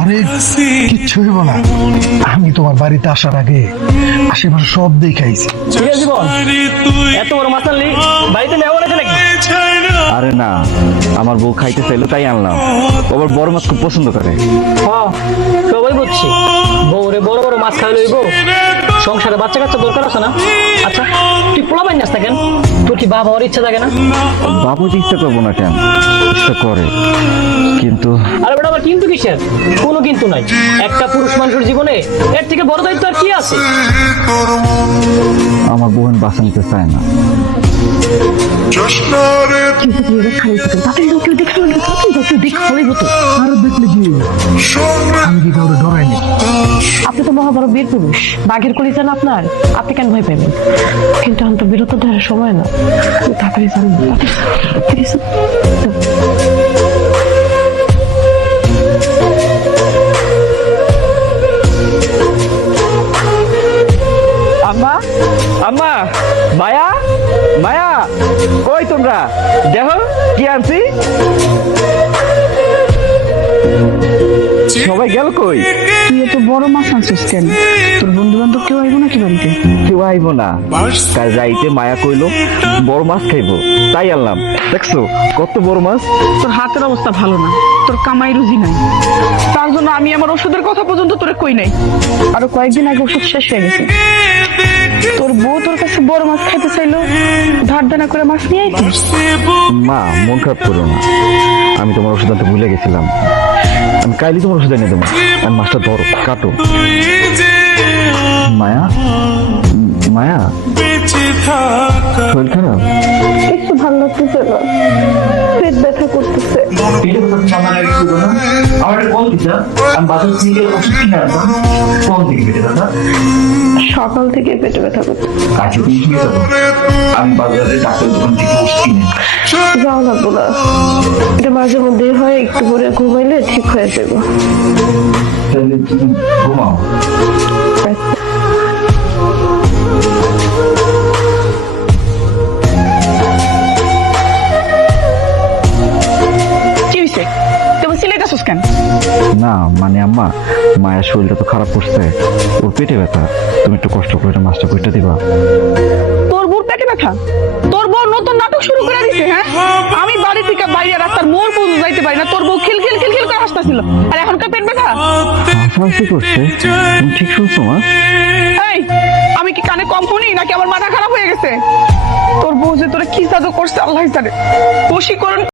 আরে কিচ্ছু হইব না, আমি তোমার বাড়িতে আসার আগে আশেপাশে সব দেখাইছি। ঠিক আছে জীবন, এত বড় মাছ আনলি বাড়িতে নেওয়া আছে নাকি? আরে না, আমার বউ খাইতে চাইলো তাই আনলাম। আবার বড় মাছ খুব পছন্দ করে। হ্যাঁ সবাই বুঝছি, বউরে বড় বড় মাছ খাওয়া লইব, সংসারে বাচ্চা কাচ্চা দরকার আছে না? আচ্ছা তুই পোলা বাইন নাস কেন? তোর কি বাবা হওয়ার ইচ্ছা থাকে না? বাবু ইচ্ছা করবো না কেন, ইচ্ছা করে কিন্তু। আরে বেটা আবার কিন্তু কিসের? কোনো কিন্তু নাই, একটা পুরুষ মানুষের জীবনে এর থেকে বড় দায়িত্ব আর কি আছে? আমার বোন বাঁচা নিতে চায় না। আপনি তো মহাবড় বীর পুরুষ, বাঘের কলি চান আপনার, আপনি কেন ভয় পাবেন? কিন্তু আমি তো বিরত ধরার সময় না, তাড়াতাড়ি যান, তাড়াতাড়ি যান। আম্মা, আম্মা, মায়া, মায়া, কই তোমরা? দেখো কি আনছি। সবাই গেল কই? তুই এত বড় মাছ আনছিস কেন? তোর বন্ধু বান্ধব কেউ আইব নাকি বাড়িতে? কেউ আইব না, কাল রাইতে মায়া কইলো বড় মাছ খাইবো, তাই আনলাম। দেখছো কত বড় মাছ। তোর হাতের অবস্থা ভালো না, তোর কামাই রুজি নাই, তার জন্য আমি আমার ওষুধের কথা পর্যন্ত তোরে কই নাই। আরো কয়েকদিন আগে ওষুধ শেষ হয়ে গেছে। তোর বউ তোর কাছে বড় মাছ খাইতে চাইলো, ধার দেনা করে মাছ নিয়ে আইতিস। মা মন খারাপ করো না, আমি তোমার ওষুধ আনতে ভুলে গেছিলাম। আমি কাইলি তোমার ওষুধ এনে দেবো। আমি মাছটা ধরো, কাটো। মায়া, মায়া, শরীর খারাপ? একটু ভালো লাগতেছে না, পেট ব্যথা করতেছে। সকাল থেকে পেটে ব্যথা করতেছে। আমি বাজারে ডাক্তার দোকান থেকে ওষুধ কিনে। যাও লাগবো না, এটা মাঝে মধ্যে হয়, একটু করে ঘুমাইলে ঠিক হয়ে যাবে। তাহলে তুমি ঘুমাও। কি হয়েছে? তুমি সিলেটাছিস কেন? না মানে আম্মা, মায়ের শরীরটা তো খারাপ করছে, ওর পেটে ব্যথা। তুমি একটু কষ্ট করে মাছটা কইটা দিবা। তোর বউর পেটে ব্যথা? তোর বউ নতুন নাটক শুরু করে দিছে। হ্যাঁ, আমি বাড়ি থেকে বাইরে রাস্তার মোড় পর্যন্ত যাইতে পারি না, তোর বউ খিল খিল খিল খিল করে হাসতেছিল, আর এখনকার পেট ব্যথা? হাসাহাসি করছে? তুমি ঠিক শুনছো মা? এই, আমি কি কানে কম শুনি নাকি আমার মাথা খারাপ হয়ে গেছে? তোর বউ যে তোরা কি জাদু করছে আল্লাহ জানে। বশীকরণ